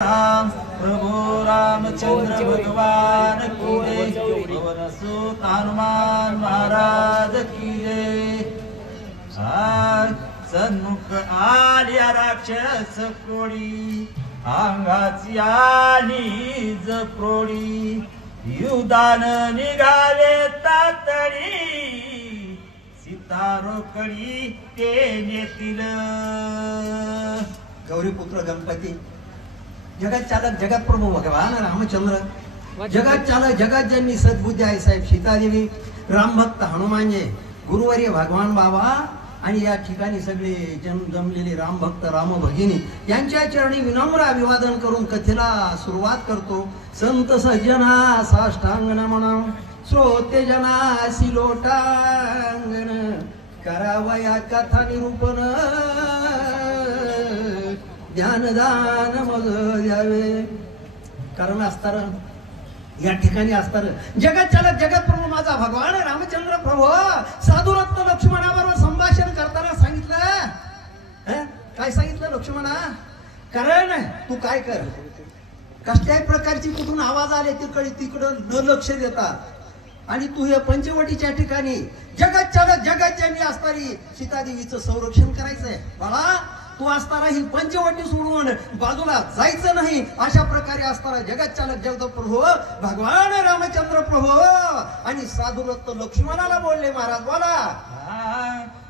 राम प्रभु रामचंद्र भगवान की जय। पवन सुत हनुमान महाराज की जय। सन्मुख आल्या राक्षस कोळी, अंगाची आली जप्रोळी, युद्धान निघावे तातडी, सीता रोकडी ते नेतील। गौरीपुत्र गणपती, जगत चालक जगत प्रभू भगवान रामचंद्र, जगत चालक जगत जननी सद्बुद्धी आई साहेब सीतादेवी, रामभक्त हनुमानजी, गुरुवर्य भगवान बाबा आणि या ठिकाणी सगळे जमलेले रामभक्त राम भगिनी यांच्या चरणी विनम्र अभिवादन करून कथेला सुरुवात करतो। संत सज्जना साष्टांग नमन, श्रोते जनासी लोटांगण, करावया कथा निरूपण, ज्ञानदान मग द्यावे। कारण असतार या ठिकाणी असतार जगत चालक जगत प्रभू माझा भगवान रामचंद्र प्रभू साधुरत्न लक्ष्मणाबरोबर संभाषण करताना सांगितलं, काय सांगितलं लक्ष्मणा? कारण तू काय कर, कसल्याही प्रकारची कुठून आवाज आले तिकडं न लक्ष देता आणि तू हे पंचवटीच्या ठिकाणी जगत चालक जगत ज्यांनी असणारी सीतादेवीचं संरक्षण करायचंय। बाळा तू असताना ही पंचवटी सोडून बाजूला जायचं नाही, अशा प्रकारे असताना जगत चालक जगत प्रभू भगवान रामचंद्र प्रभू आणि साधुरत्न लक्ष्मणाला बोलले, महाराज बोला।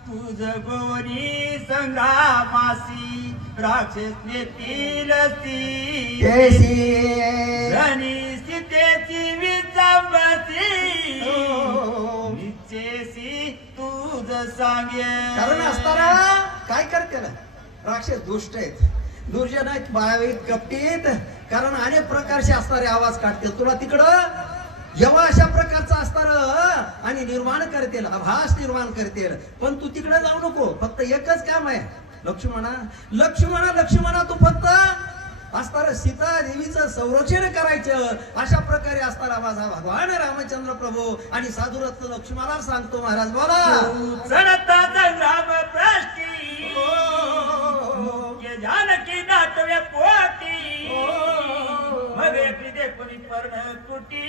तुझ गोरी संग्रामासी राक्षस नेतील धनी सीतेची विचांबती, निश्चेसी तुझ सांगे। कारण असताना काय करते ना, राक्षस दुष्ट आहेत, दुर्जन आहेत, बाळावीत कपटीत, कारण अनेक प्रकारचे असणारे आवाज काढते तुला तिकडं जेव्हा अशा प्रकारचा असणार आणि निर्माण करतील, आभास निर्माण करतील, पण तू तिकडे जाऊ नको। फक्त एकच काम आहे लक्ष्मणा, लक्ष्मणा लक्ष्मणा तू फक्त असणार सीता देवीचं संरक्षण करायचं। अशा प्रकारे असणारा माझा भगवान रामचंद्र प्रभू आणि साधुरत्न लक्ष्मणाला सांगतो, महाराज बोला। चढता संग्राम प्रष्टी, जानकी नाटवे पोटी, मग एकली देखोनी पर्ण कुटी,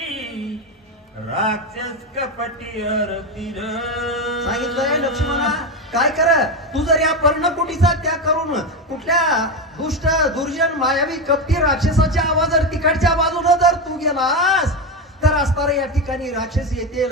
राक्षस कपटी हरतील। सांगितलंय लक्ष्मणा काय कर, तू जर या पर्णकुटीचा त्याग करून कुठल्या दुष्ट दुर्जन मायावी कपटी राक्षसाच्या आवाज जर तिकडच्या बाजूला जर तू गेलास तर असणार या ठिकाणी राक्षस येतील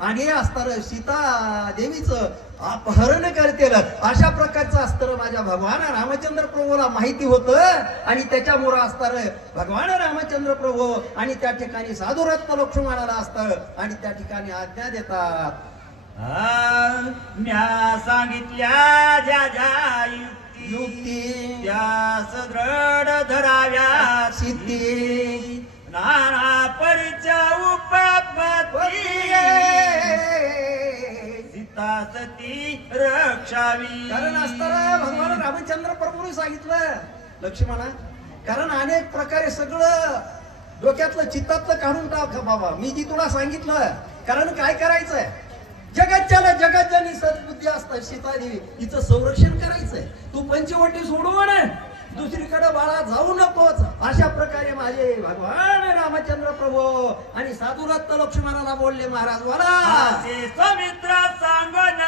आणि असणार सीता देवीचं अपहरण करतील। अशा प्रकारचं असतं माझ्या भगवान रामचंद्र प्रभूला माहिती होतं आणि त्याच्यामुळे असणार भगवान रामचंद्र प्रभू आणि त्या ठिकाणी साधुरत्न लक्ष्मणाला असतं आणि त्या ठिकाणी आज्ञा देतात। म्या सांगितल्या ज्या ज्या युक्ती त्या सदृढ धराव्या सिद्धी, नाना परिचा उपपत्ती, सीता सती रक्षावी। कारण असताना भगवान रामचंद्र प्रभूने सांगितलं लक्ष्मणा, कारण अनेक प्रकारे सगळं डोक्यातलं चित्तातलं काढून टाक बाबा, मी जी तुला सांगितलं। कारण काय करायचंय, जगत चालक जगत ज्यांनी सद्बुद्धी असतात सीतादेवी हिचं संरक्षण करायचंय। तू पंचवटी सोडून दुसरीकडे बाळा जाऊ नकोच। अशा प्रकारे माझे भगवान रामचंद्र प्रभू आणि साधुरत्न लक्ष्मणाला बोलले, महाराज बोला। समित्र सांगन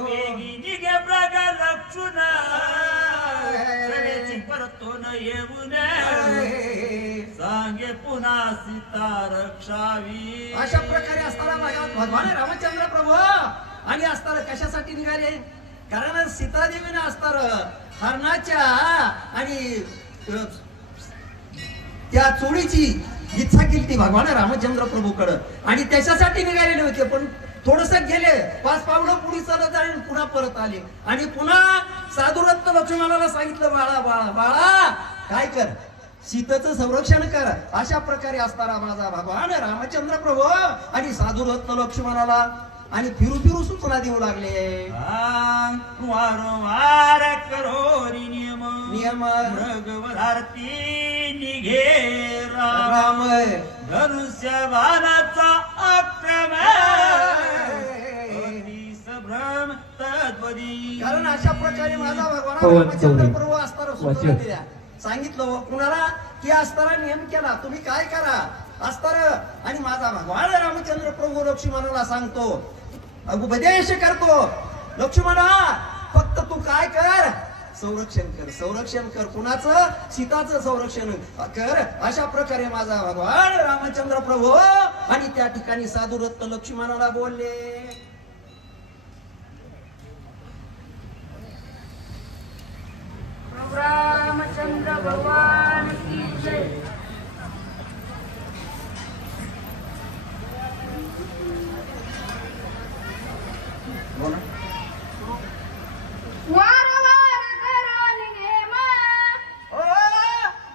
वेगी निघे प्रग लक्षुण, परतून येऊन सांगे पुन्हा सीता रक्षावी। अशा प्रकारे असताना भगवान रामचंद्र प्रभू आणि असताना कशासाठी निघाले, कारण सीतादेवीने असताना हरणाच्या आणि त्या चोळीची इच्छा केली ती भगवान रामचंद्र प्रभूकडे आणि त्याच्यासाठी निघालेले होते। पण थोडस गेले, 5 पावलं पुढे चालत आले, पुन्हा परत आले आणि पुन्हा साधुरत्न लक्ष्मणाला सांगितलं, बाळा बाळा बाळा काय कर, सीतेचं संरक्षण कर। अशा प्रकारे असताना माझा भगवान रामचंद्र प्रभू आणि साधुरत्न लक्ष्मणाला आणि फिरू फिरू सूचना देऊ लागले। वारंवार करो नियम नियम, मृगवधारती निघे राम, धनुष्य बाणाचा अक्रम, भ्रम तद्वदी। कारण अशा प्रकारे माझा भगवान रामचंद्र प्रभू असताना सूचना दिल्या सांगितलं कुणाला की अस्तारा नियम केला, तुम्ही काय करा अस्तार आणि माझा भगवान रामचंद्र प्रभू लक्ष्मणाला सांगतो, उपदेश करतो, लक्ष्मणा फक्त तू काय कर, संरक्षण कर कुणाचं, सीताचं संरक्षण कर. अशा प्रकारे माझा भगवान रामचंद्र प्रभू आणि त्या ठिकाणी साधुरत्न लक्ष्मणाला बोलले. रामचंद्र भगवान की जय. वार वार करून नेम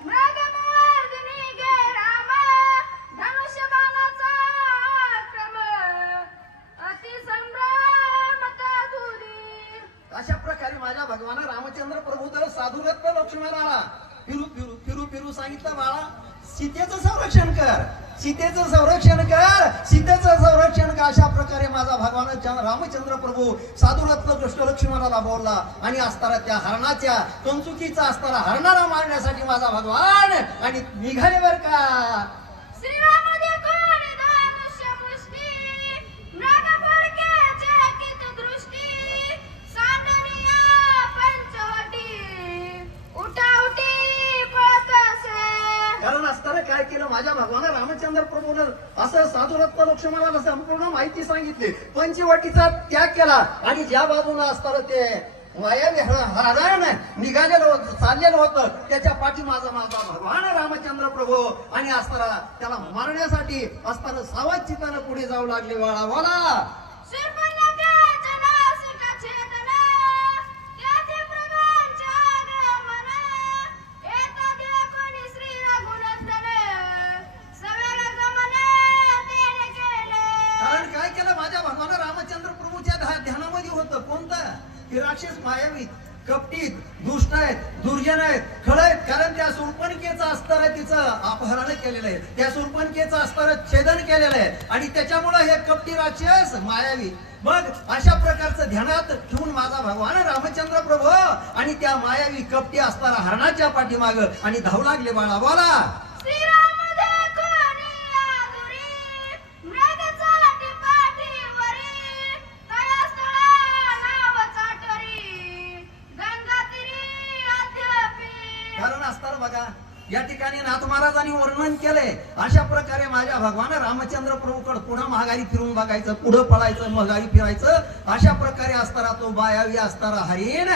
मृगमर्दिनी गे राम, धनुष्यबाणाचा क्रम अति संभ्रमता तुरी. अशा प्रकारे माझ्या भगवान रामचंद्र प्रभू तर साधुरत्न लक्ष्मणाला फिरू फिरू फिरू फिरू सांगितलं, बाळा सीतेचं संरक्षण कर, सीतेचं संरक्षण कर, सीतेचं संरक्षण कर. अशा प्रकारे माझा भगवान रामचंद्र प्रभू साधुरत्न कृष्ण लक्ष्मणाला बोलला आणि असताना त्या हरणाच्या कंचुकीचा असताना हरणाला मारण्यासाठी माझा भगवान आणि निघाले बर का. श्रीराम देखून धनुष्य पुष्टी, मृगपरकेचे कित दृष्टी, सामनिया पंचवटी, उठाउठी पळत असे. कारण असताना काय केलं माझ्या भगवान रामचंद्र प्रभूनं असं साधुरत्न लक्ष्मणाला संपूर्ण माहिती सांगितली, पंचवटीचा त्याग केला आणि ज्या बाजूला असताना ते मायावी हरण निघालेलं होतं, चाललेलं होतं, त्याच्या पाठी माझा भगवान रामचंद्र प्रभू आणि असताना त्याला मारण्यासाठी असताना सावध चित्तानं पुढे जाऊ लागले. बाळा बोला. शूर्पणखेचे नासिका छेदन, त्याचे मृगांचे आगमन, येता देखून श्री रघुनंदन, सवेळ गमन तेने केले. कारण काय केलं माझ्या भगवान रामचंद्र प्रभूच्या ध्यानामध्ये होतं कोणतं की राक्षस मायावी कपटीत दुष्ट आहेत, दुर्जन आहेत, खळ आहेत. कारण त्या शूर्पणखेचं अस्तर तिचं अपहरण केलेलं आहे, त्या शूर्पणखेचं अस्तर छेदन केलेलं आहे आणि त्याच्यामुळे हे कपटी राक्षस मायावी. मग अशा प्रकारचं ध्यानात ठेवून माझा भगवान रामचंद्र प्रभू आणि त्या मायावी कपटी असताना हरणाच्या पाठीमाग आणि धावू लागले. बाळा बोला. श्रीराम देखून आदुरी, मृगचाटी पाठीवरी, तळस्थळा नाव चाटरी, गंगातीरी अद्यापि. कारण असताना बघा या ठिकाणी नाथ महाराजांनी वर्णन केलंय. अशा प्रकारे माझ्या भगवान रामचंद्र प्रभूकडे पुढं महागारी फिरून बघायचं, पुढं पळायचं, महागारी फिरायचं. अशा प्रकारे असताना तो मायावी असताना हरिण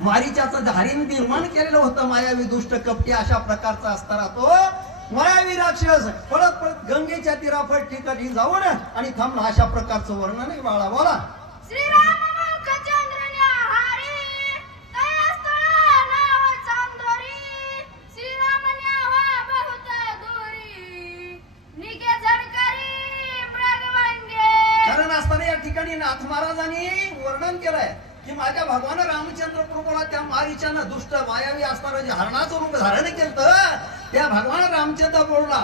मारीच्याचं हरिण निर्माण केलेलं होतं, मायावी दुष्ट कपटी अशा प्रकारचा असताना तो मायावी राक्षस पळत पळत गंगेच्या तीरापट ठिकाणी जाऊन आणि थांबला. अशा प्रकारचं वर्णन आहे. बाळा बोला. श्रीराम मुख चंद्रन्या हारी, तळस्थळा नाव चांदोरी, श्रीराम न्यावा बहुत दूरी, निघे झडकरी मृगवंगे. कारण असताना या ठिकाणी नाथ महाराजांनी वर्णन केलंय की माझ्या भगवान रामचंद्र प्रभूला त्या मारीच्यानं दुष्ट मायावी असताना जे हरणाचं रूप धारण केलं, त्या भगवान रामचंद्र प्रभूला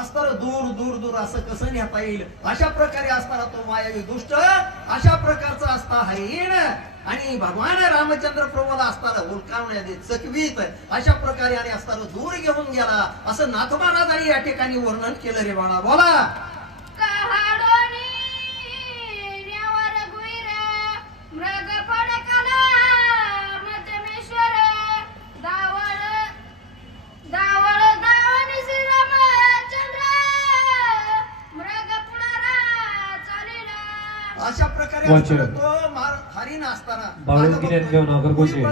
असताना दूर दूर दूर असं कसं नेता येईल अशा प्रकारे असताना तो मायावी दुष्ट अशा प्रकारचा असता हरिण आणि भगवान रामचंद्र प्रभूला असताना उलकावण्या देत चकवीत अशा प्रकारे आणि असताना दूर घेऊन गेला असं नाथ महाराजांनी या ठिकाणी वर्णन केलं. रे बाळा बोला. कहाडोनी न्यावर गुईर, मृग पडकला मध्यमेश्वर, दावळ दावळ दावणी श्रीरामचंद्र, मृग पुणारा चालिला. अशा प्रकारे वाचन. तो हरिण असताना बाळूंगी ज्ञानदेव नागरगोजे.